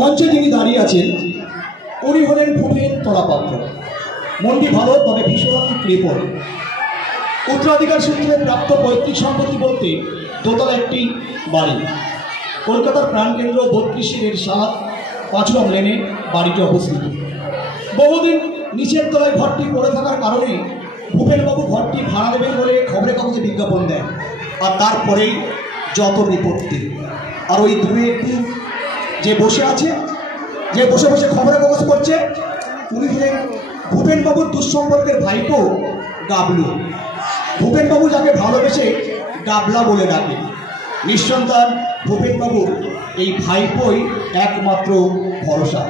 মঞ্চে যিনি দাঁড়িয়ে আছেন উনি হলেন ভূপেন তলাপাত্র। মনটি ভালো, তবে ভীষণ কৃপণ। উত্তরাধিকার সূত্রে প্রাপ্ত পৈতৃক সম্পত্তি বলতে দোতলা একটি বাড়ি। কলকাতার প্রাণকেন্দ্র 32 সাত পাঁচুরাম লেনে বাড়িটি অবস্থিত। বহুদিন নিচের তলায় ঘরটি পড়ে থাকার কারণে ভূপেনবাবু ঘরটি ভাড়া দেবেন বলে খবরের কাগজে বিজ্ঞাপন দেন। আর তারপরেই যত বিপত্তি। আর ওই দূরে একটি যে বসে আছে, যে বসে বসে খবরের কাগজ পড়ছে, উনি হলেন ভূপেনবাবুর দুঃসম্পর্কের ভাইপো গাবলু। ভূপেনবাবু যাকে ভালোবেসে গাবলা বলে ডাকে। নিঃসন্তান ভূপেনবাবুর এই ভাইপোই একমাত্র ভরসা।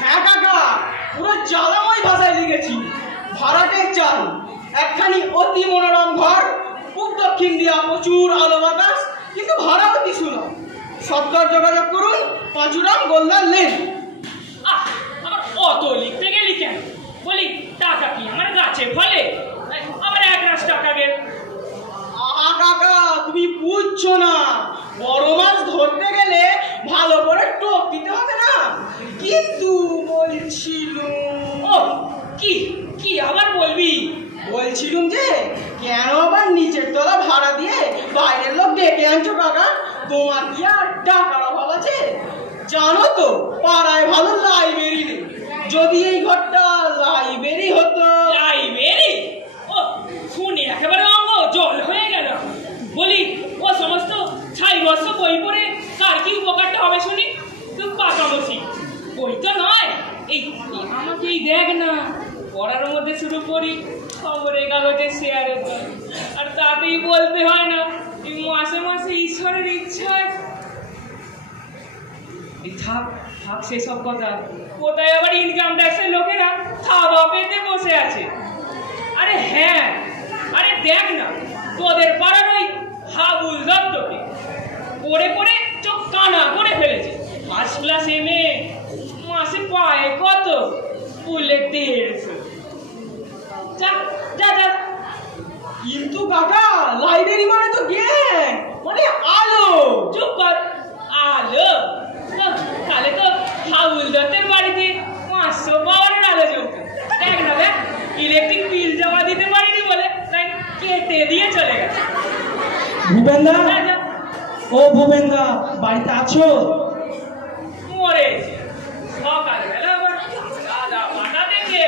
হ্যাঁ কাকা, পুরো জ্বালাময় ভাষায় লিখেছি। ভাড়াটের চাল, একখানি অতি মনোরম ঘর, পূব দক্ষিণ দিয়া প্রচুর আলো বাতাস, কিন্তু ভাড়া অতি সুলভ। সত্তর যোগাযোগ করুন, পাঁচুরাম গোলদার লেন। আমার অত লিখতে গেলি কেন? বলি টাকা কি আমার গাছে ফলে? আমার 1 টাকা গেল। কাকা, তুমি বুঝছো না, বড় মাছ ধরতে গেলে ভালো করে টোপ দিতে হবে না। কিন্তু বলছিলুম কি কি আবার বলবি? বলছিলুম যে কেন আবার নিচের তলা ভাড়া দিয়ে বাইরের লোক ডেকে আনছো কাকা? তোমার কি আর টাকার অভাব আছে? জানো তো পাড়ায় ভালো লাইব্রেরি নেই। যদি এই ঘরটা লাইব্রেরি হতো। লাইব্রেরি? ও শুনে একেবারে অঙ্গ জল হয়ে গেল। বলি ও সমস্ত ছাইবর্ষ বই পড়ে কার কি উপকারটা হবে শুনি? তুই পাকা বসি বই তো নয়। এই আমাকেই দেখ না, পড়ার মধ্যে শুরু করি খবরের কাগজে শেয়ারে, আর তাতেই বলতে হয় না এই মাসে মাসে ঈশ্বরের ইচ্ছায়। থাক থাক সেসব কথা। কোথায় আবার ইনকাম ট্যাক্সের লোকেরা থাবা পেতে বসে আছে। আরে হ্যাঁ, আরে দেখ না তোদের পাড়ার ওই হাবুল দত্তকে পড়ে পড়ে চোখ কানা করে ফেলেছে। 1 ক্লাস MA, মাসে পায় কত? বলে 150। যা যা যা। কিন্তু কাকা, লাইব্রেরি মানে তো জ্ঞান, মানে আলো। চুপ কর। আলো? তাহলে তো হাবুল দত্তের বাড়িতে 500 পাওয়ারের আলো জ্বলতো। দেখ না দেখ, ইলেকট্রিক বিল জমা দিতে পারিনি বলে তাই কেটে দিয়ে চলে গেছে। ভূপেনদা, ও ভূপেনদা, বাড়িতে আছো? মরেছে সকালবেলা আবার দাদা পাটা দেখে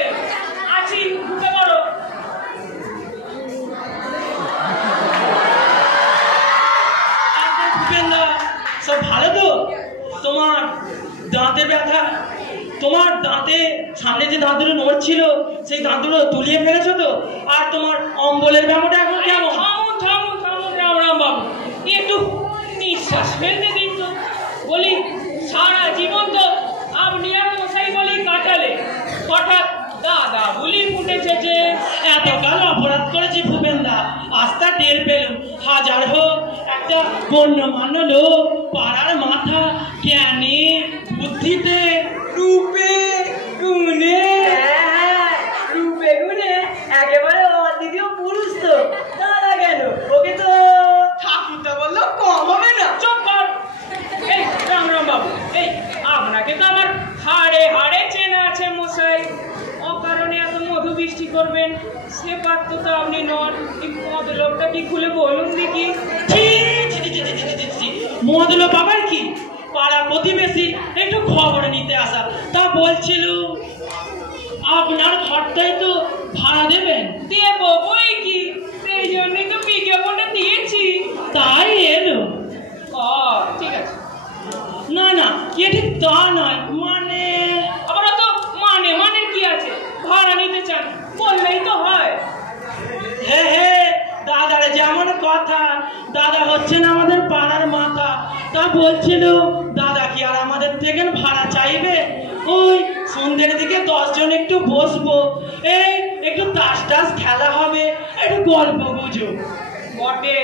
আছি, ঢুকে পড়ো। ভূপেনদা, সব ভালো তো? তোমার দাঁতে ব্যথা, তোমার দাঁতে সামনে যে দাঁতগুলো নড়ছিল সেই দাঁতগুলো তুলিয়ে ফেলেছো তো? আর তোমার অম্বলের ব্যাপারটা এখন কেমন? থামুন থামুন থামুন রাম বাবু, একটু নিঃশ্বাস ফেলতে দিন তো। বলি সারা জীবন তো আপনি আর মশাই বলি কাটালে, হঠাৎ দাদা বলি ফুটেছে যে। এতকাল অপরাধ করেছি ভূপেনদা, আস্থা টের পেলুম। হাজার হোক একটা গণ্যমান্য লোক, পাড়ার মাথা, জ্ঞানে বুদ্ধিতে রূপে গুণে। রূপে গুণে একেবারে অদ্বিতীয় পুরুষ তো। দাদা কেন, ওকে তো ঠাকুরটা বললো কম হবে না। চুপ কর। এই রাম বাবু, এই আপনাকে তো আমার হাড়ে হাড়ে চেনা আছে মশাই। অকারণে এত মধু বৃষ্টি করবেন সে পাত্র তো আপনি নন। এই মদলোকটা কি খুলে বলুন দেখি। মদলোক আবার কি? পাড়া প্রতিবেশী একটু খবর নিতে আসা। তা বলছিল আপনার ঘরটাই তো ভাড়া দেবেন। দেবো বই কি, সেই জন্যই তো বিজ্ঞাপনটা দিয়েছি। তাই এলো? ও ঠিক আছে। না না, এটি তা নয়, মানে আবার তো মানে মানে কি আছে? ভাড়া নিতে চান বললেই তো হয়। হচ্ছেন আমাদের পাড়ার মাথা, তা বলছিল দাদা কি আর আমাদের থেকে ভাড়া চাইবে? ওই সন্ধ্যের দিকে 10 জন একটু বসবো, এই একটু তাস টাস খেলা হবে, একটু গল্প গুজব। বটে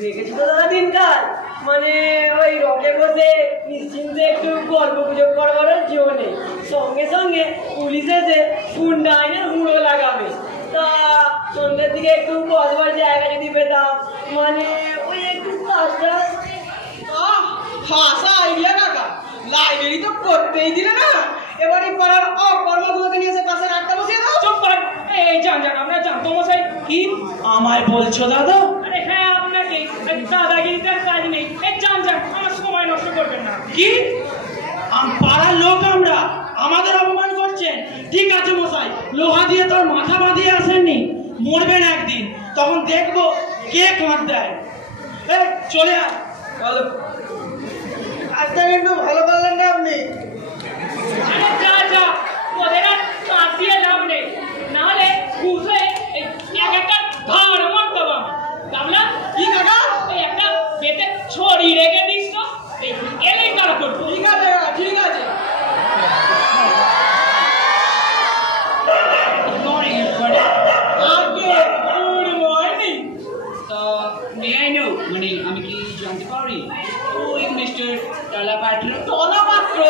দেখেছি তো দাদা দিনকাল, মানে ওই রকে বসে নিশ্চিন্তে একটু গল্প গুজব করবার জো নেই, সঙ্গে সঙ্গে পুলিশ এসে গুন্ডা আইনের হুড়ো লাগাবে। তা সন্ধ্যের দিকে একটু বসবার জায়গা যদি পেতাম, মানে ওই একটু কাজটা হাসা আইডিয়া কাকা, লাইব্রেরি তো করতেই দিলে না, এবার এই পাড়ার অকর্মগুলোকে নিয়ে এসে পাশে আটটা বসিয়ে দাও। চুপ করেন। এই যান যান, আমরা জানতো মশাই। কি আমায় বলছো দাদা? আরে হ্যাঁ, আপনাকে দাদাগিরিটার কাজ নেই। এই যান যান, আমার সময় নষ্ট করবেন না। কি পাড়ার লোক আমরা, আমাদের অপমান করছেন? ঠিক আছে মশাই, লোহা দিয়ে তোর মাথা বাঁধিয়ে আসেননি, মরবেন একদিন, তখন দেখবো কে কাঁদ দেয়। এই চলে আয়। বলো, আজকে একটু ভালো করলেন না আপনি? আরে যা যা, ওদের আর কাঁদ দিয়ে লাভ নেই, নাহলে ঘুষে এক একটা ধার মত দেবো আমি। গামলা কি কাকা? এই একটা বেতে ছড়ি রেখে দিস তো, এই এলেই তারা করবো। ঠিক আছে কাকা, ঠিক আছে। আগে good morning. May I know, মানে আমি কি জানতে পারি ওই মিস্টার টালাপাত্র? তলা পাত্র?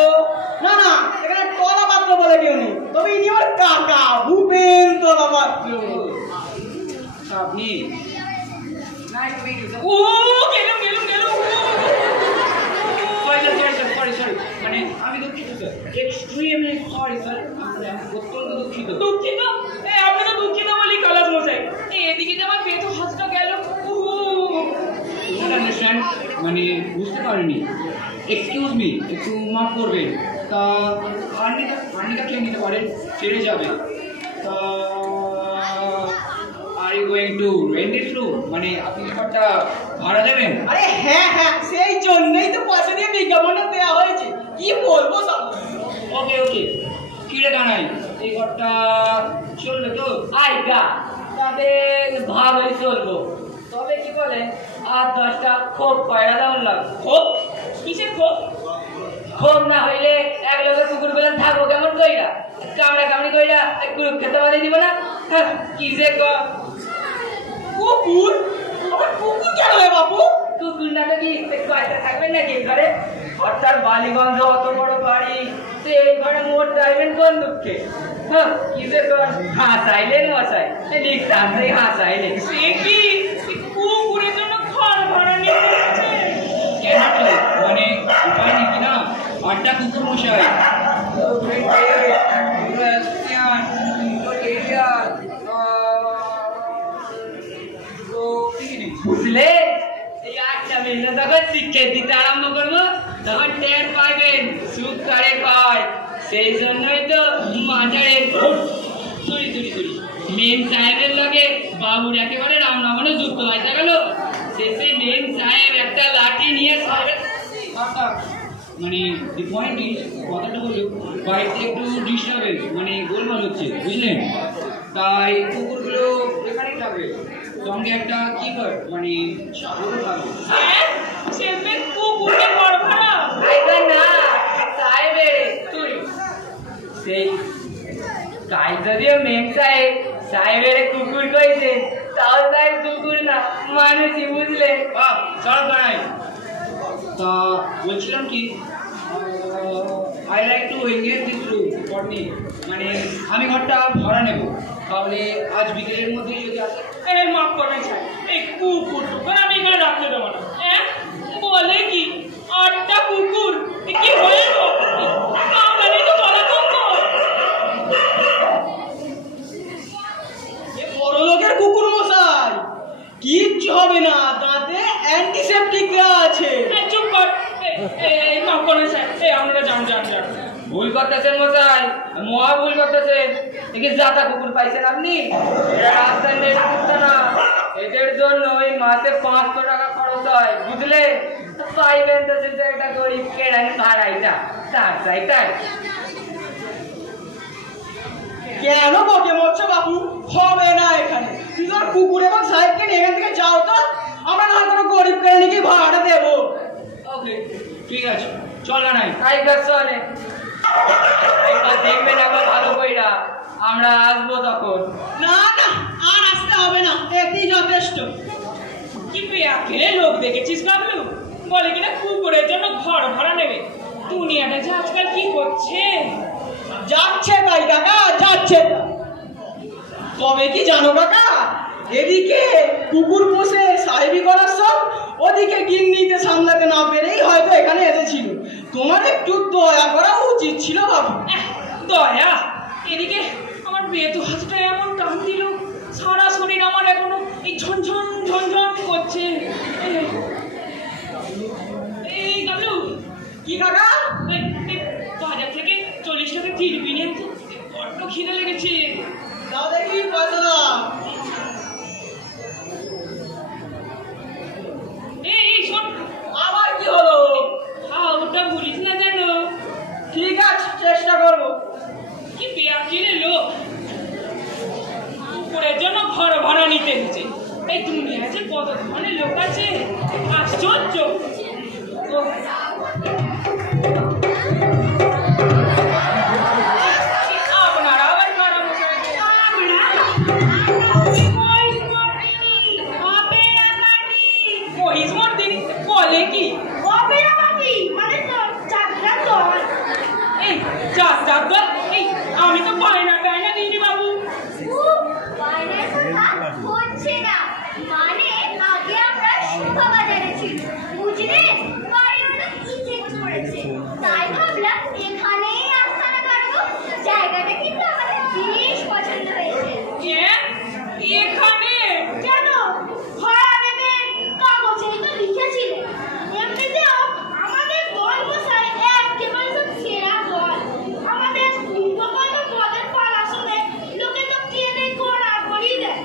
না না, এখানে তলা পাত্র বলে কেউ নেই, তবে ইনি আমার কাকা ভূপেন তলা পাত্র। আপনি nice to meet you sir. ও গেলুম গেলুম গেলুম। সরি মানে আমি দুঃখিত স্যার, এক্সট্রিমলি সরি স্যার, আমি অত্যন্ত দুঃখিত। দুঃখিত? এই আপনি তো দুঃখিত বলি কালাস মশাই, এদিকে যে আমার পেটো হাসটা গেল। আন্ডারস্ট্যান্ড, মানে বুঝতে পারিনি, এক্সকিউজ মি, একটু মাফ করবেন। তা আর্নিকা খেয়ে নিতে পারেন, ছেড়ে যাবে। তা are you going to rent this room, মানে আপনি ব্যাপারটা ভাড়া দেবেন? আরে হ্যাঁ হ্যাঁ, সেই জন্যই তো পয়সা দিয়ে বিজ্ঞাপনটা দেওয়া হয়েছে, কি বলবো সব। ওকে কিরে কানাই, এই ঘরটা চলবে তো? আইগা তাদের ভালোই চলবো, তবে কি বলে আর 10টা খোপ কয়লা দাম লাগবে। খোপ? কিসের খোপ? খোপ না হইলে এক লোকের কুকুর বেলা থাকবো কেমন কইরা, কামড়া কামড়ি কইরা গ্রুপ খেতে বাদে দিব না। হ্যাঁ, কি যে কুকুর? আবার কুকুর কেন রে বাবু? কুকুর না তো কি কয়টা থাকবেন নাকি ঘরে? অর্থাৎ বালিগঞ্জ অত বড় বাড়ি, তো এই ঘরে মোট যাইবেন কোন দুঃখে? হ্যাঁ, কি যে হাসাইলেন মশাই, লিখতাম সেই হাসাইলেন। সে কি কুকুরের জন্য ঘর ভাড়া নিতে হচ্ছে? কেন তো, মানে উপায় নেই কিনা, আড্ডা কুকুর মশাই। বুঝলে, এই 8টা মিনিটে যখন শিক্ষা দিতে আরম্ভ করবো তখন টের পাইবেন সুখ করে পায়। সেই জন্যই তো মাঝারে চুরি মেন সাহেবের লগে বাবুর একেবারে রাম রাবণে যুক্ত হয়ে গেল। শেষে মেন সাহেব একটা লাঠি নিয়ে সাহেবের মানে দি পয়েন্ট ইজ, কথাটা হলো বাড়িতে একটু ডিস্টার্বেন্স, মানে গোলমাল হচ্ছে, বুঝলেন? তাই কুকুরগুলো এখানেই থাকবে, সঙ্গে একটা কিপার, মানে চাকরও থাকবে। হ্যাঁ, সে কুকুরকে ঘর ভাড়া? আইবা না সাহেবের তুই সেই কাল যদিও মেম সাহেবের কুকুর কইছে, তাও সাহেব কুকুর না মানুষই, বুঝলে? চলো বানাই। তা বলছিলাম কি, I like to engage this room for me, মানে আমি ঘরটা ভাড়া নেব, তাহলে আজ বিকেলের মধ্যেই যদি আসে। এই মাফ করবেন স্যার, এই কুকুর টুকুর আমি এখানে রাখতে দেবো না। হ্যাঁ, বলে কি 8টা কুকুর, এ কি হয়ে গো? কামড়ালে তো বলা কম। এ বড় লোকের কুকুর মশাই, কিচ্ছু হবে না, দাঁতে অ্যান্টিসেপটিক দেওয়া আছে। চুপ কর। এই মাফ করবেন স্যার, এই আপনারা যান যান যান। ভুল করতেছেন মশাই, মহা ভুল করতেছেন। দেখি জাতা কুকুর পাইছেন আপনি? এরা রাস্তায় মেয়ে কুকুরটা না, এদের জন্য ওই মাসে 500 টাকা খরচ হয়, বুঝলে? পাইবেন তো সেটা একটা গরিব কেরানি ভাড়াইটা, তার চাই তাই। কেন বকে মরছো বাবু? হবে না এখানে, তুই তোর কুকুর এবং সাহেবকে নিয়ে এখান থেকে যাও তো, আমরা না কোনো গরিব ওকে ঠিক আছে চল না নাই টাইগার শোনে একবার দেখবেন একবার ভালো কইরা আমরা আসবো তখন। না না আর আসতে হবে না, এতেই যথেষ্ট। কি পেয়াকে লোক দেখেছিস বাবলু, বলে কিনা কুকুরের জন্য ঘর ভাড়া নেবে। দুনিয়াটা যে আজকাল কি করছে। যাচ্ছে তাই কাকা, যাচ্ছে। তবে কি জানো কাকা, এদিকে কুকুর পোষে সাহেবি করার সব, ওদিকে গিন্নিতে সামলাতে না পেরেই হয়তো এখানে এসেছিল। তোমার একটু দয়া করা উচিত ছিল বাবু। দয়া? এদিকে আমার বেতু হাতটা এমন টান দিল, সারা শরীর আমার এখনো এই ঝনঝন ঝনঝন করছে। এই গাবলু, কি কাকা? বাজার থেকে 40 টাকা জিলিপি নিয়ে আসো, বড্ড খিদে লেগেছে। দাও দেখি পয়সা দাও। এই শোন, আবার কি হলো? ওটা ভুলিস না যেন। ঠিক আছে, চেষ্টা করবো। কি বেয়াকিলে লোক, কুকুরের জন্য ঘর ভাড়া নিতে হচ্ছে। এই দুনিয়ায় যে কত ধরনের লোক আছে, আশ্চর্য। আপনারা আবার কারা মশাই? মহিষমর্দিনী বলে কি? এই যাত্রা দল, এই আমি তো বায়না নিইনি বাবু। হচ্ছে না মানে আগে আমরা শোভা বাজারে ছিল, বুঝলেন? বাড়ি অনেক ইফেক্ট করেছে, তাই ভাবলাম এখানেই আস্তানা কাটবো। জায়গাটা কিন্তু আমাদের বেশ পছন্দ হয়েছে। এখানে কেন ভাড়া দেবেন? কাগজেই তো লিখেছিলেন। এমনিতেও আমাদের দল মশাই একেবারে সব সেরা দল। আমাদের উপকল্প পদের পালা শুনে লোকে তো কেঁদে কড়াকড়ি দেয়।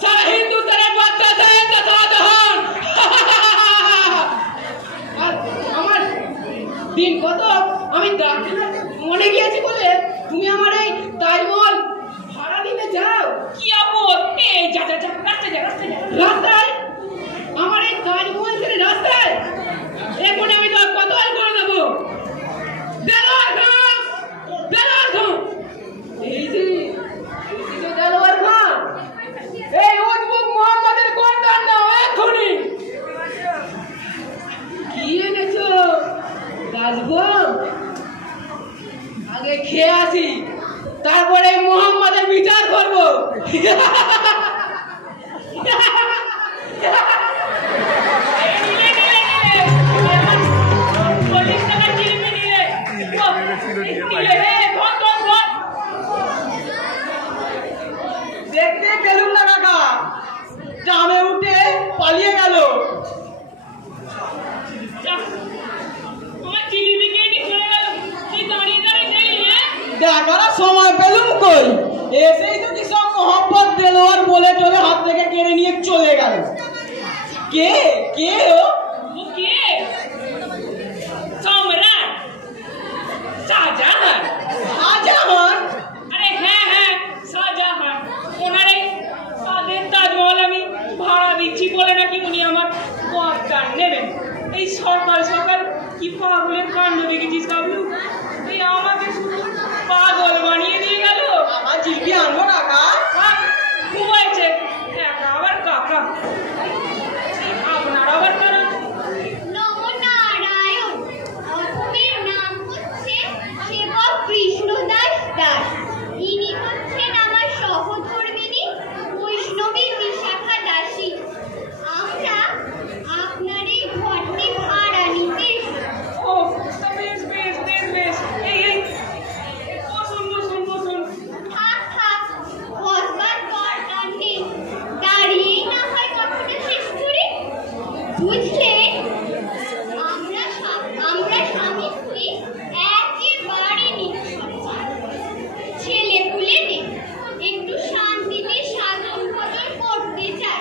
সারা হিন্দুস্তানের বাচ্চা সাহেব দাদান। আর আমার দিন কত আমি মনে গিয়েছি বলে তুমি আমার এই তাজমহল ভাড়া দিতে যাও? কি আপদ? এই যা যা যা, রাস্তায় যা, রাস্তায় যা। রাস্তায়? আমার এই তাজমহল ছেড়ে রাস্তায়? এখন আমি তো কত আর করে দেবো। দেলোয়ার খান, দেলোয়ার খান, এই যে দেলোয়ার খান, এই উজবুক মোহাম্মদের গর্দান দাও এখনই। কি এনেছো? গাছবম? আগে খেয়ে আসি, তারপরে মোহাম্মদের বিচার করবো। দেখতে পেলুম না কাকা, ট্রামে উঠে পালিয়ে গেল। দেখার সময় পেলুম কই, এসেই তো কি সব মোহাম্মদ দেলোয়ার বলে টলে হাত থেকে কেড়ে নিয়ে চলে গেল। কে কে ও? কে? সম্রাট শাহজাহান। শাহজাহান? আরে হ্যাঁ হ্যাঁ, শাহজাহান। ওনারাই তাদের তাজমহল আমি ভাড়া দিচ্ছি বলে নাকি উনি আমার গর্দান নেবেন। এই সকাল সকাল কি পাগলের কাণ্ড দেখেছিস কাবলু? এই আমাকে শুধু পাগল বানিয়ে দিয়ে গেল। আমার জিলপি আনবো কাকা? খুব হয়েছে, একা আবার কাকা। আপনার আবার কারা? নমনারায়ণ। অসমের নাম হচ্ছে সেবক কৃষ্ণদাস দাস। ইনি হচ্ছেন আমার সহধর্মিণী বৈষ্ণবী বিশাখা দাসী। আমরা আপনার এই ঘরটি ভাড়া নিতে এসেছি। ও বেশ বেশ বেশ বেশ। এই এই বসুন বসুন বসুন। থাক থাক, বসবার দরকার নেই, দাঁড়িয়েই না হয় কথাটা শেষ করি। বুঝলেন, আমরা স্বামী স্ত্রী একেবারে নিঃসন্তান। ছেলে পুলে নেই, একটু শান্তিতে সাধন ভজন করতে চাই,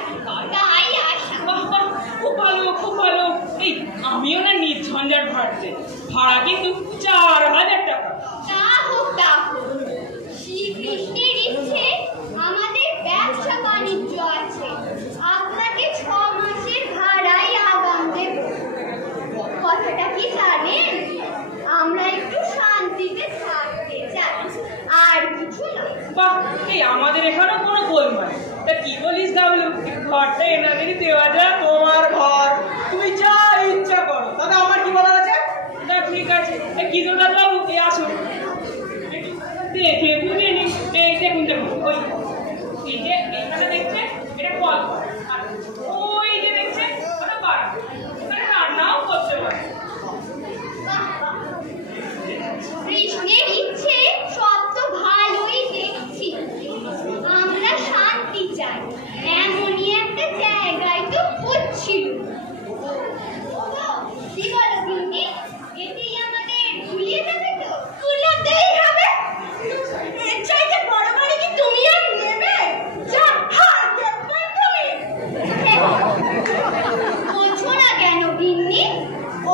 তাই আসা। বাহ বাহ, খুব ভালো খুব ভালো। এই আমিও না নির্ঝঞ্ঝাট ভাড়তে, ভাড়া কিন্তু 4000 টাকা। তা হোক তা হোক, শ্রীকৃষ্ণের ইচ্ছে আমাদের ব্যবসা বাণিজ্য আছে, আপনাকে 6 মাসের ভাড়াই আগাম দেব। কথাটা কি জানেন, আমরা একটু শান্তিতে থাকতে চাই, আর কিছু না। বাহ, এই আমাদের এখানেও কোনো গোলমাল। তা কি বলিস গাবলু, ঘরটা এনাদেরই দেওয়া যাক। তোমার ঘর, তুমি যা ইচ্ছা করো। দাদা আমার কি বলার আছে? তা ঠিক আছে। এই কিশোরদাস বাবু, এই আসুন, একটু দেখে বুঝে নিন। এই দেখুন দেখুন, ওই এই যে এখানে দেখছেন, এটা কল। আর ওই যে দেখছেন, ওটা বাড়ি। ওখানে রান্নাও করতে পারে। বাহ বাহ, কৃষ্ণের ইচ্ছে সব তো ভালোই দেখছি। আমরা শান্তি চাই, এমনই একটা জায়গায় তো খুঁজছিল। কি বলো বিউটি, এটি আমাদের ভুলিয়ে দেবে তো? ভুলাতেই হবে। এর চাইতে বড় বাড়ি কি তুমি আর নেবে? যা হাত দেখবে তুমি। বোঝো না কেন গিন্নি,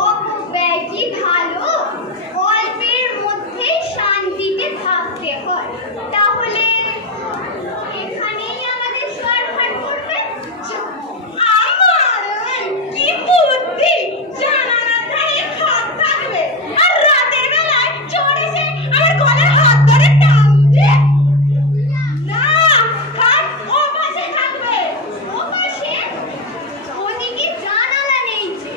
অপব্যয় কি ভালো? অল্পের মধ্যে শান্তিতে থাকতে হয়। তাহলে এখানেই আমাদের সরকার করবে। আমার কি বুদ্ধি, জানালা ধারে খাট থাকবে, আর রাতের বেলায় চোর এসে আমার গলার হাত ধরে টানবে। না, খাট ওপাশে থাকবে, ওপাশে। ওদিকে জানালা নেই যে,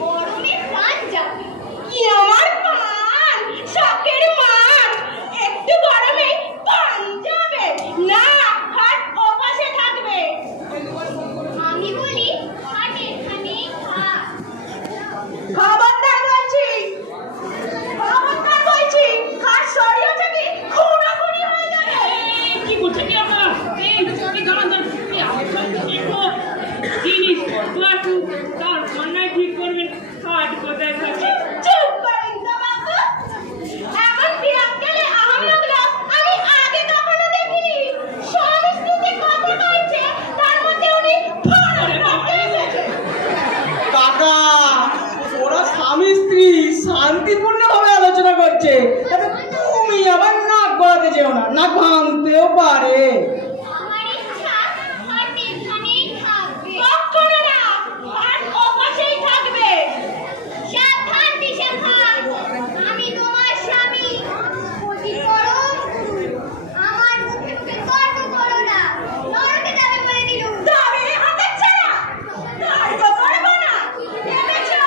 গরমে প্রাণ যাবে। কি আমার প্রাণ, শখের মান, একটু গরমে প্রাণ যাবে। না, খাট ওপাশে থাকবে। আমি বলি খাট এখানেই থাক। খবরদার বলছি, খবরদার বলছি, খাট সরিয়ে যাবে, খুনাখুনি হয়ে যাবে। কি করছেন কি আপনারা? এই দাঁড়ান দাঁড়ান, এই আপনার জিনিসপত্র একটু তার অন্যায় ঠিক করবেন। কাঠ কোথায় থাকে? চুপ করেন তো বাবু, এমন বিরাক্কেলে আহম লাগলো আমি আগে কখনো দেখিনি। স্বামী স্ত্রীতে কথা বলছে, তা না ভাঙতেও পারে। আমার ইচ্ছা হাট এখানেই থাকবে। কখনো না, হাট ওপাশেই থাকবে। সাবধান দিশাখা, আমি তোমার স্বামী, অতি পরম গুরু। আমার মুখে মুখে তর্ক করো না, নরকে যাবে বলে দিলুম। তবে হাতছাড়া তর্ক করবো না। ভেবেছো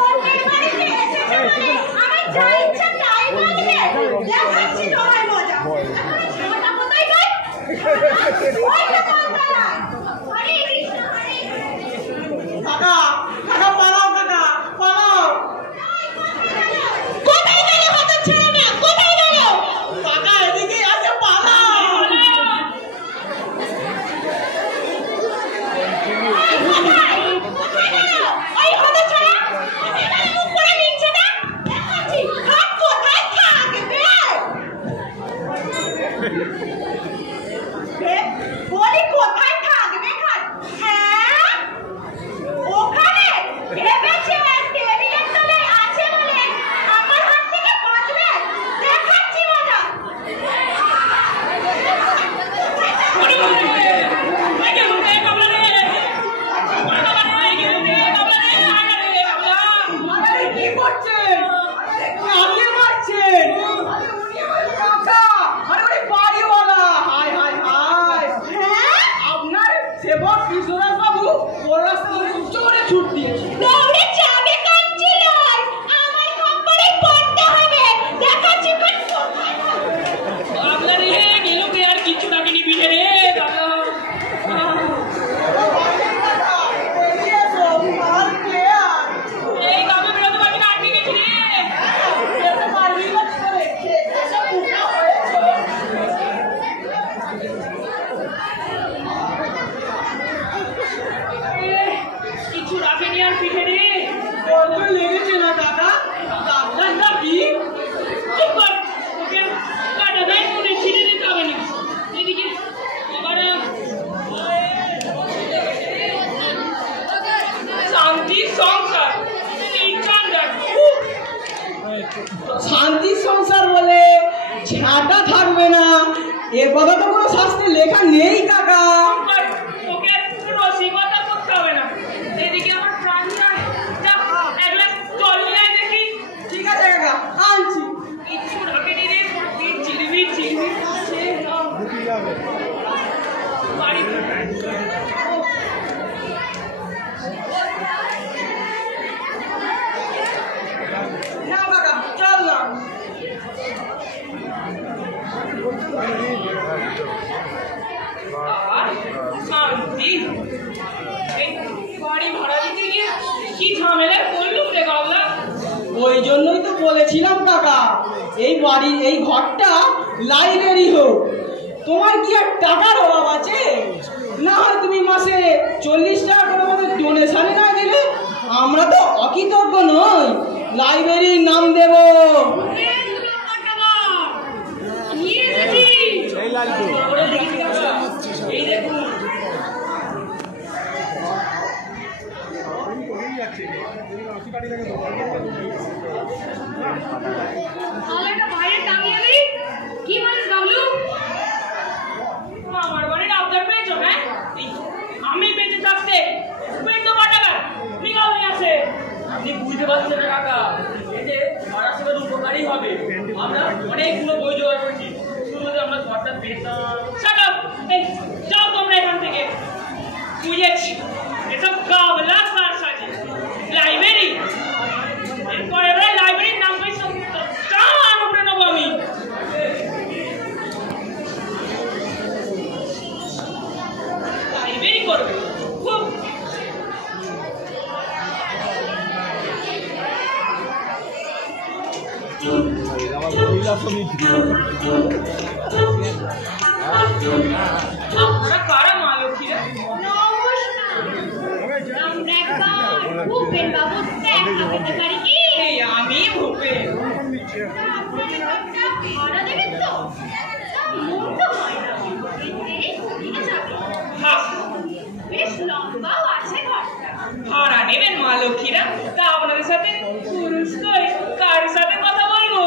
অন্যের বাড়িতে এসেছো বলে আমার যা ইচ্ছা তাই বলবে? দেখাচ্ছি তোমার মজা। ছাতা কোথায় গেল? ওই তো পাতা। হরে কৃষ্ণ, হরে কৃষ্ণ। কাকা, কাকা পালাও, কাকা পালাও। কোথায় গেল হাতছাড়া না? কোথায় গেল? কাকা এদিকে আছে, পালাও। কোথায় গেল? ওই হাতছাড়া এখানে মুখ করে নিচ্ছে না? দেখাচ্ছি হাত কোথায় থাকবে। বলি কোথায় থাকবে খাট? হ্যাঁ, ওখানে ভেবেছে টেবিলের তলায় আছে বলে আমার হাত থেকে বাঁচবে। দেখাচ্ছি মজা। আরে কি করছেন? কাকে মারছেন? কাকা, আরে ওই বাড়িওয়ালা। হায় হায় হায়। হ্যাঁ, আপনার সেবক কৃষ্ণদাস বাবু ওর রাস্তা ধরে জোরে ছুট দিয়েছে। দৌড়ে যাবে কাঞ্চি নয়, আমার খপ্পরে পড়তে হবে। দেখাচ্ছি কোন কোথায় থাকবে। আপনার গেলুকে আর কিচ্ছু থাকেনি পিঠে রে দাদা। বেরিয়ে এসো, মাল ক্লিয়ার। এই গাবে বেরোতে পারবি না, আটকে গেছি রে। যেতে পারবি না কি করে? খেতে এসে বুকা হয়েছে। কিছু রাখেনি আর পিঠে রে। বলতে লেগেছে না দাদা? আপনার নাকি? চুপ কর, ওকে কাটা দেয় করে ছিঁড়ে দিতে হবে না। এদিকে আবার শান্তি সংসার এই কান্ডার শান্তি সংসার বলে ঝাঁটা থাকবে না, এ কথা তো কোনো শাস্ত্রে লেখা নেই কাকা। ওকে রসিকতা করতে হবে না। এদিকে আমার প্রাণ যায়। যা এক গ্লাস জল নিয়ে আয় দেখি। ঠিক আছে কাকা, আনছি। কিচ্ছু রাখেনি রে, চিরবি চিরবি করছে। বাড়ি না কাকা, চল না। আর শান্তি। এই বাড়ি ভাড়া দিতে গিয়ে কি ঝামেলা করলুম রে বাবলা। ওই জন্যই তো বলেছিলাম কাকা, এই বাড়ি এই ঘরটা লাইব্রেরি হোক। তোমার কি আর টাকার অভাব আছে? না হয় তুমি মাসে 40 টাকা করে আমাদের ডোনেশনে না দিলে আমরা তো অকৃতজ্ঞ নই। লাইব্রেরির নাম দেব। এই দেখুন তাহলে এটা বাইরে টাঙিয়ে দিই। কি বলিস গাবলু? আমার বাড়ির আবদার পেয়েছো? হ্যাঁ, এই আমি বেঁচে থাকতে পেন্টো পাটাকার নিগাল নিয়ে আসে। আপনি বুঝতে পারছেন না কাকা, এই যে ভাড়া সেবার উপকারী হবে। আমরা অনেকগুলো বই জোগাড় করেছি, শুধু যে আমরা ঘরটা পেতাম। Shut up! এই যাও তোমরা এখান থেকে। বুঝেছি, এসব গাবলা সার সাজি লাইব্রেরি। এরপরে লাইব্রেরির নাম করে কান উপরে নেবো আমি। লাইব্রেরি করবে খুব আপনারা কারা মা লক্ষ্মীরা? আমরা একবার ভূপেন বাবুর দেখা পেতে পারি কি? এই আমি ভূপেন। আপনার ঘরটা ভাড়া দেবেন তো? মন তো হয় না। এদিকে যাবে। হ্যাঁ, বেশ লম্বাও আছে ঘরটা। ভাড়া নেবেন মা লক্ষ্মীরা? তা আপনাদের সাথে পুরুষ কই কার সাথে কথা বলবো?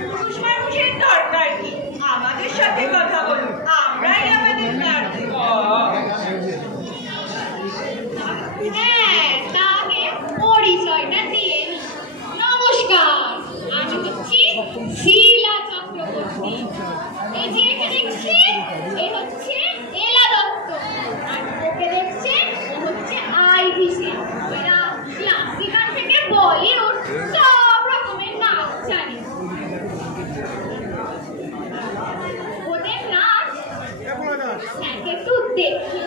পুরুষ মানুষের দরকার কি? আমাদের সাথে আগে কথা বলুন, আমরাই আমাদের প্রার্থী। হ্যাঁ, তাকে পরিচয়টা দিয়ে নিই। নমস্কার, আমি হচ্ছি শীলা চক্রবর্তী। এই যে একে দেখছেন, এ হচ্ছে এলা দত্ত। আর ওকে দেখছেন, ও হচ্ছে আইভি সেন। এরা ক্লাসিক্যাল থেকে বলিউড সব রকমের নাচ জানে। ওদের নাচ স্যারকে একটু দেখি।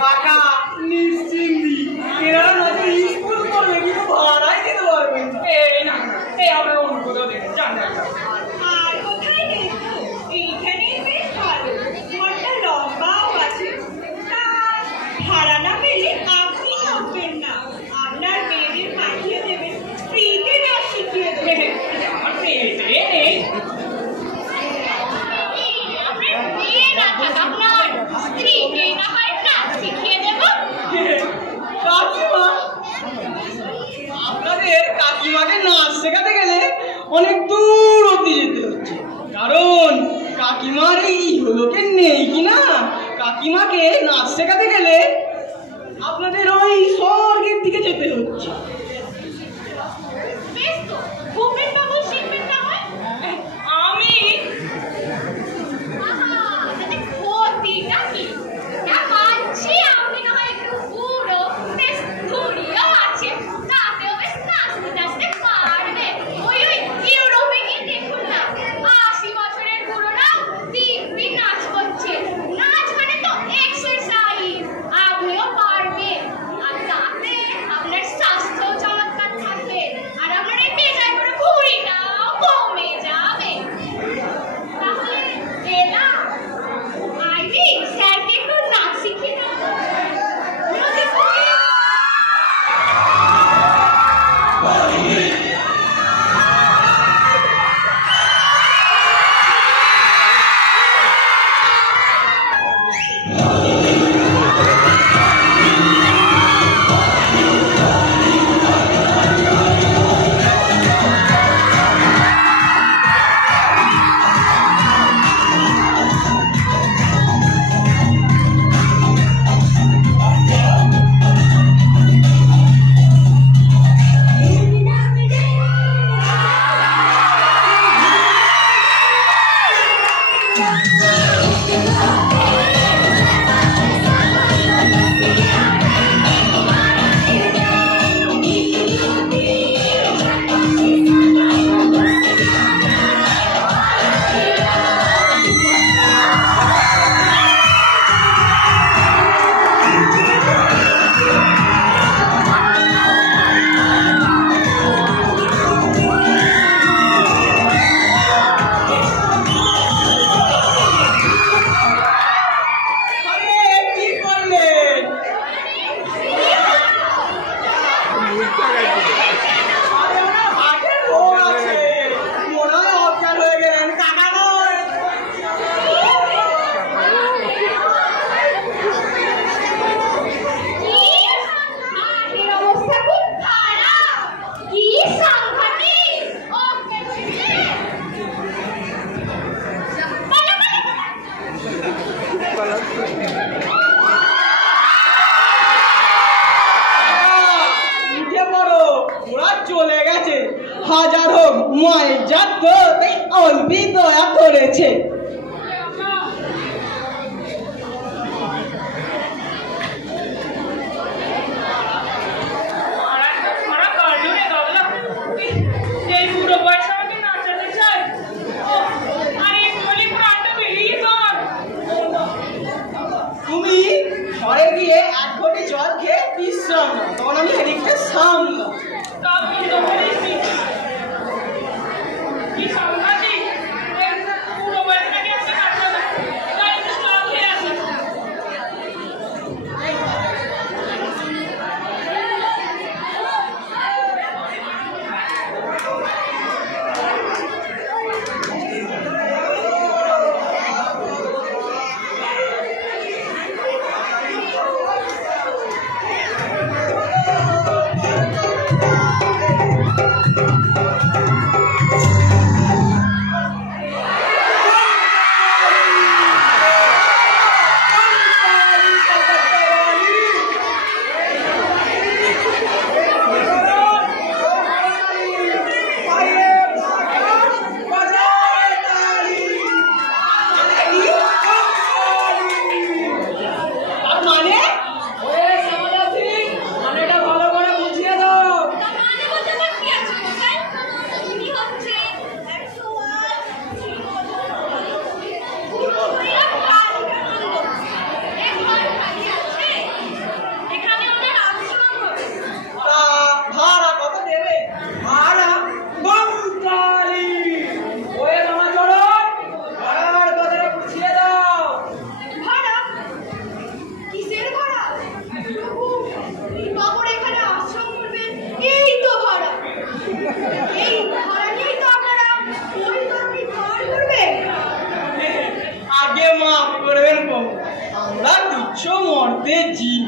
কাকা নিশ্চিন্তি, এরা নতুন স্কুল করবে, কিন্তু ভাড়াই দিতে পারবেন না। এই না, এই আমরা অন্য কোথাও দেখে জান। আর কোথায় দেখবো? এইখানেই বেশ ভালো, ঘরটা লম্বাও আছে। তা ভাড়া না পেলে আপনি থাকবেন না, আপনার মেয়েদের পাঠিয়ে দেবেন, ফ্রিতে নাচ শিখিয়ে দেবেন। আমার পেয়েছে নেই। কাকিমা, আপনাদের কাকিমাকে নাচ শেখাতে গেলে অনেক দূর অব্দি যেতে হচ্ছে, কারণ কাকিমার এই ইহলোকে নেই কিনা। কাকিমাকে নাচ শেখাতে গেলে আপনাদের ওই স্বর্গের দিকে যেতে হচ্ছে। আমি নাচ মানে তো এক্সারসাইজ। মায়ের জাত গো, তাই অল্পই দয়া করেছে। তুমি ঘরে গিয়ে 1 ঘটি জল খেয়ে বিশ্রাম নাও, তখন আমি এদিকটা সামলাম। আমরা তুচ্ছ মর্তে জীব,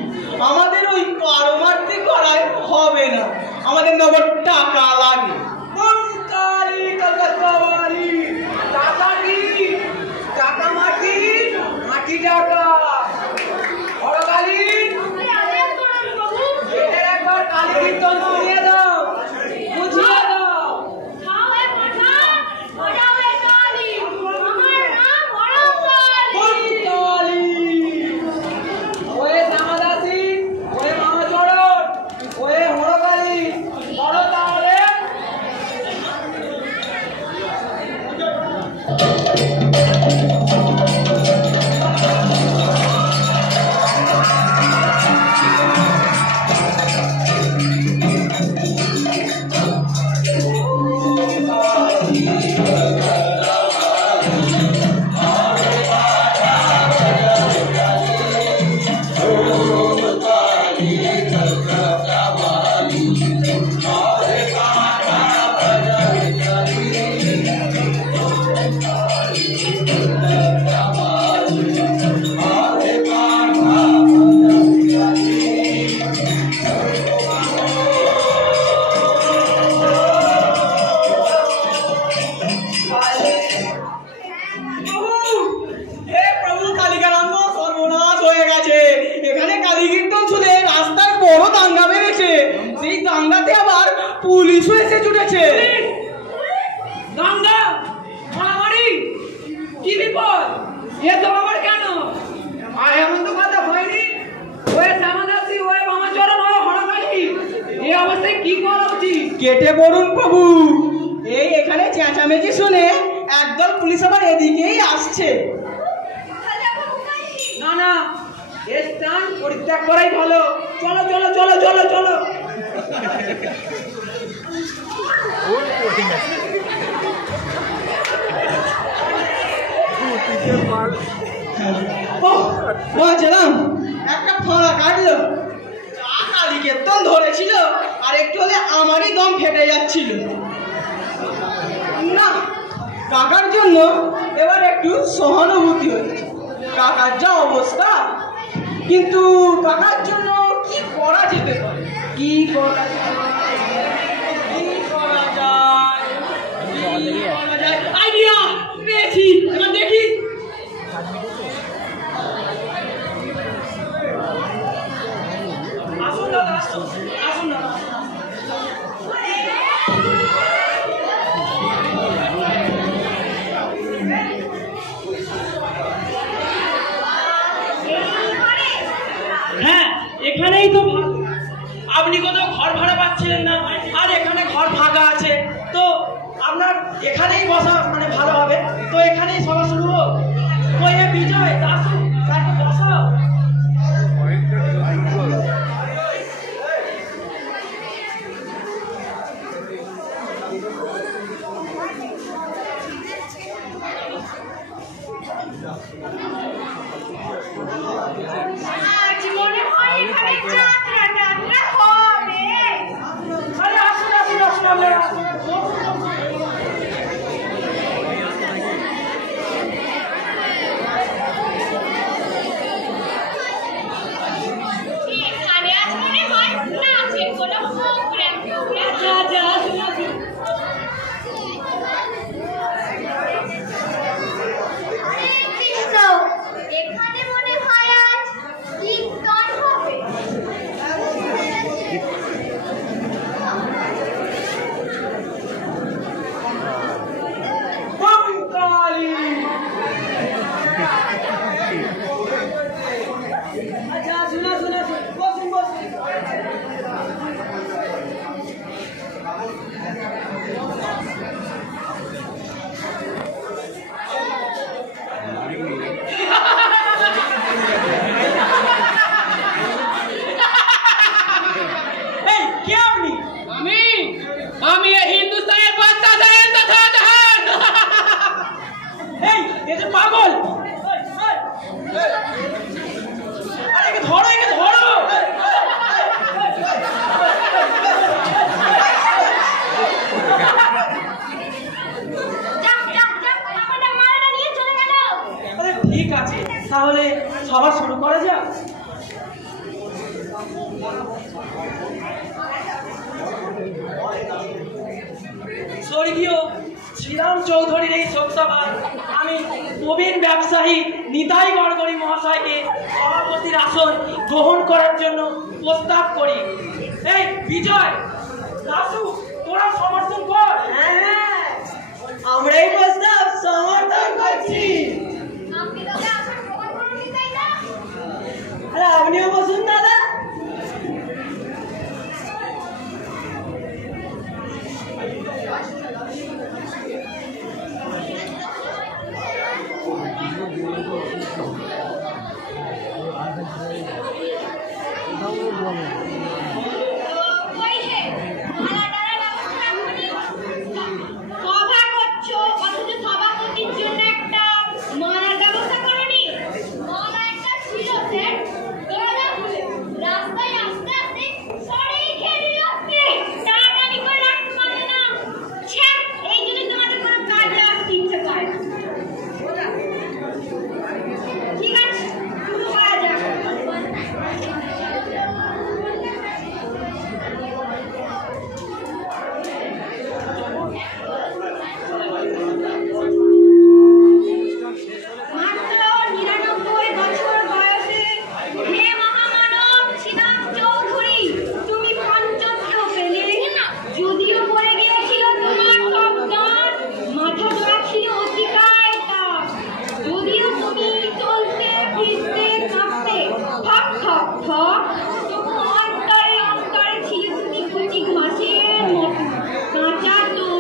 আমাদের ওই পারমার্থিক করায় হবে না, আমাদের নগদ টাকা লাগে। টাকা মাটি মাটি টাকা একবার কালী কীর্তন শুনিয়ে দাও, বুঝিয়ে দাও। ওয়ে শ্যামাদাসী, ওয়ে মামা চরণ, ওয়ে হরকালী, বড় তাহলে। পুলিশ এসে জুটেছে। দাঙ্গা মারামারি কি বিপদ, এ তো আবার কেন? আর এমন তো কথা হয়নি। ওই শ্যামাদাসী, ওই মামাচরণ, ওই হরকালী, এই অবস্থায় কি করা উচিত? কেটে পড়ুন প্রভু। এই এখানে চেঁচামেচি শুনে একদল পুলিশ আবার এদিকেই আসছে। না না, এ স্থান পরিত্যাগ করাই ভালো। চলো চলো চলো চলো চলো। বাঁচলাম, একটা ফাঁড়া কাটলো। কালী কীর্তন ধরেছিল, আর একটু হলে আমারই দম ফেটে যাচ্ছিল। না, কাকার জন্য এবার একটু সহানুভূতি হচ্ছে। কাকার যা অবস্থা, কিন্তু কাকার জন্য কি করা যেতে পারে? কি করা যায়? আইডিয়া পেয়েছি, এবার দেখি। আসুন দাদা, আসুন দাদা। এখানেই তো ভালো। আপনি কোথাও ঘর ভাড়া পাচ্ছিলেন না, আর এখানে ঘর ফাঁকা আছে, তো আপনার এখানেই বসা মানে ভালো হবে। তো এখানেই সভা শুরু হোক। ওই বিজয় দাসু তাকে বসাও। আজ মনে হয় এখানে যাত্রাটা হবে। আরে আসুন আসুন আসুন আপনারা আসুন। এখানে আজ মনে হয় নাচের কোনো প্রোগ্রাম কৃষ্ণ, এখানে মনে হয় আজ কীর্তন হবে। আচ্ছা আসুন আসুন আসুন, বসুন বসুন। এই কে আপনি? আমি এই হিন্দুস্তানের বাদশা শাহ তথা জাহান। এই এ যে পাগল। আরে একে ধরো, একে ধরো। যাক যাক যাক, আমাদের মালটা নিয়ে চলে গেল। আরে ঠিক আছে, তাহলে সভা শুরু করা যাক। স্বর্গীয় শ্রীরাম চৌধুরীর এই শোকসভায় আমি প্রবীণ ব্যবসায়ী নিতাই গড়গড়ি মহাশয়কে সভাপতির আসন গ্রহণ করার জন্য প্রস্তাব করি। এই বিজয় দাসু, তোরা সমর্থন কর। হ্যাঁ, আমরা এই প্রস্তাব সমর্থন করছি। আপনি তবে আসন গ্রহণ করুন, তাই না? আরে আপনিও বসুন দাদা। ওই যে মালাটার ব্যবস্থা করি। সভা করছো, অথচ সভাপতির জন্য একটা মালার ব্যবস্থা করনি। মালা একটা ছিল স্যার, দরজা খুলে রাস্তায় আস্তে আস্তে সরেই খেয়ে দিল। টানাটানি করে রাখতে পারবে না। ছ্যাঃ, এই জন্য তোমাদের কোনো কাজে আসতে ইচ্ছে করে না। ঠিক আছে, শুরু করা যাক। মাত্র ৯৯ বছর বয়সে হে মহামানব শ্রীরাম চৌধুরী, তুমি পঞ্চত্ব পেলে। যদিও পড়ে গিয়েছিল তোমার সব দাঁত, মাথা ধরা ছিল অতিকায় তাপ। যদিও তুমি চলতে ফিরতে কাঁপতে ঠক ঠক ঠক, তবু অন্তরে অন্তরে ছিলে তুমি কচি ঘাসের মতো কাঁচা তরু।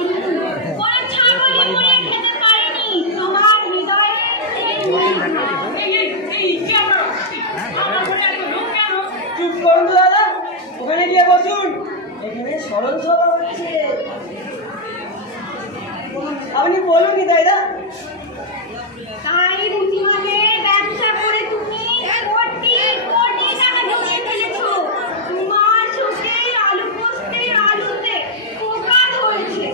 কোনো ছাগলই মুড়িয়ে খেতে পারেনি তোমার হৃদয়ে সেই মহিমা। চুপ করুন তো দাদা, ওখানে গিয়ে বসুন। এখানে স্মরণ সভা হচ্ছে। আপনি বলুন তাই না? তাই বুদ্ধিমানের ব্যবসা করে তুমি কোটি কোটি টাকা ঢুকিয়ে ফেলেছো। তোমার চোখের আলু পোস্তের আলুতে পোকা ধরেছে।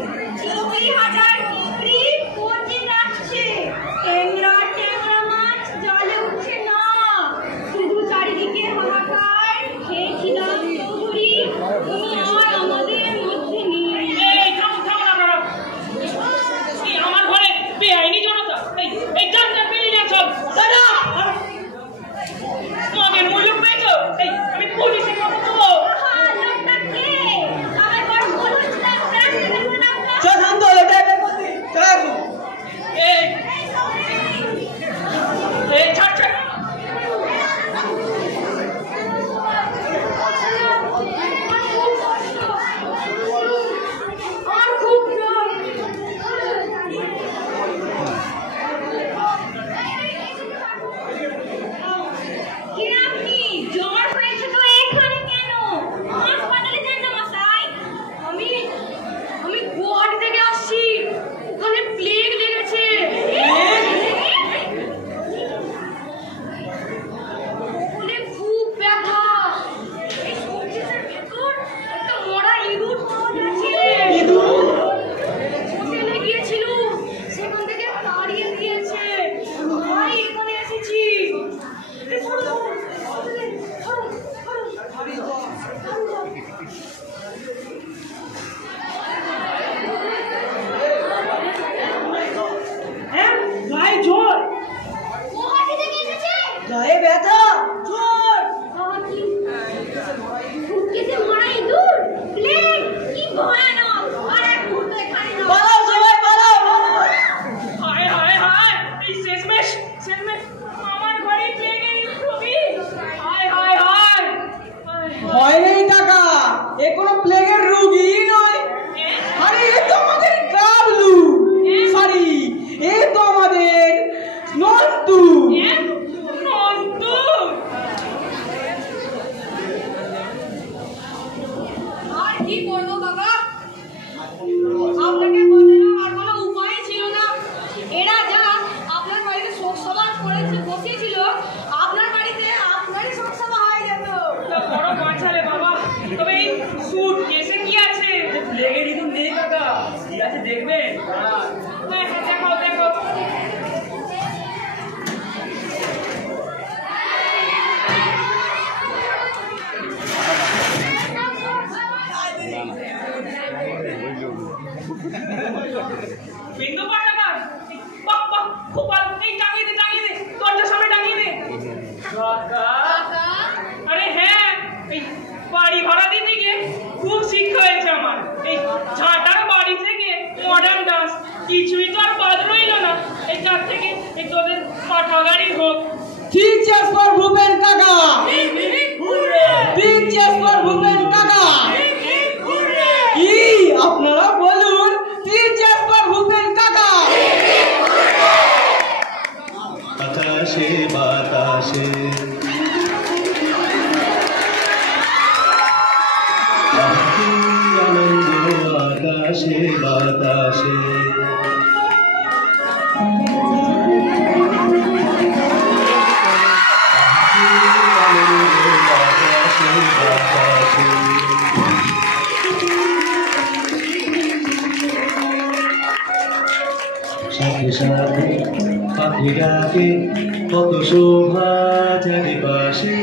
২০,০০০ পিঁপড়ি পচে যাচ্ছে। ট্যাংরা ট্যাংরা মাছ জলে উঠছে না। শুধু চারিদিকে হাহাকার। খেয়েছিলাম চৌধুরী, তুমি আর আমাদের মধ্যে নেই। এই থামুন থামুন আপনারা। এই আমার ঘরে বেআইনি জনতা। এই এই যান যান বেরিয়ে যান সব। গেছে মরা ইঁদুর প্লেগ কি ভয়ানক আর এক মুহূর্ত এখানে না পালাও সবাই পালাও হায় হায় হায় এই শেষমেশ আমার ঘরে প্লেগের রোগী হায় হায় হায় ভয় নেই টাকা এ কোনো প্লেগের রোগী নয় আরে এ তো আমাদের গাবলু সরি এ তো আমাদের নন্টু নন্দু আর কি করবো কাকা আপনাকে বোঝানো আর কোনো উপায় ছিল না এরা যা আপনার বাড়িতে শোক সভা করেছে বসিয়েছিল আপনার বাড়িতে আপনারই শোক সভা হয়ে যেত বড় বাঁচালে বাবা তবে এই স্যুট কেসে কি আছে প্লেগের ইঁদুর নেই কাকা কি আছে দেখবেন হ্যাঁ দেখো দেখো বিন্দু পাঠাগার বাহ বাহ খুব ভালো এই টাঙিয়ে দে দরজার সামনে টাঙিয়ে দে কাকা আরে হ্যাঁ এই বাড়ি ভাড়া দিতে গিয়ে খুব শিক্ষা হয়েছে আমার এই ঝাঁটার বাড়ি থেকে মডার্ন ডান্স কিছুই তো আর বাদ রইল না এই তার থেকে এই তোদের পাঠাগারই হোক ঠিক চেস ফর ভূপেন কাকা ঠিক চেস ফর ভূপেন কাকা কি আপনারা বলুন ঠিক চেস ফর ভূপেন কাকা আকাশে বাতাসে আনন্দ আকাশে বাতাসে সাথে সাথে পাখি ডাকে কত শোভা চারিপাশে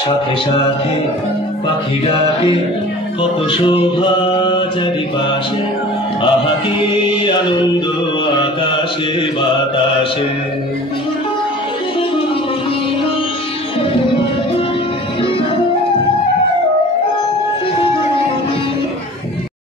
সাথে সাথে পাখি ডাকে কত শোভা চারিপাশে আহা কি আনন্দ আকাশে বাতাসে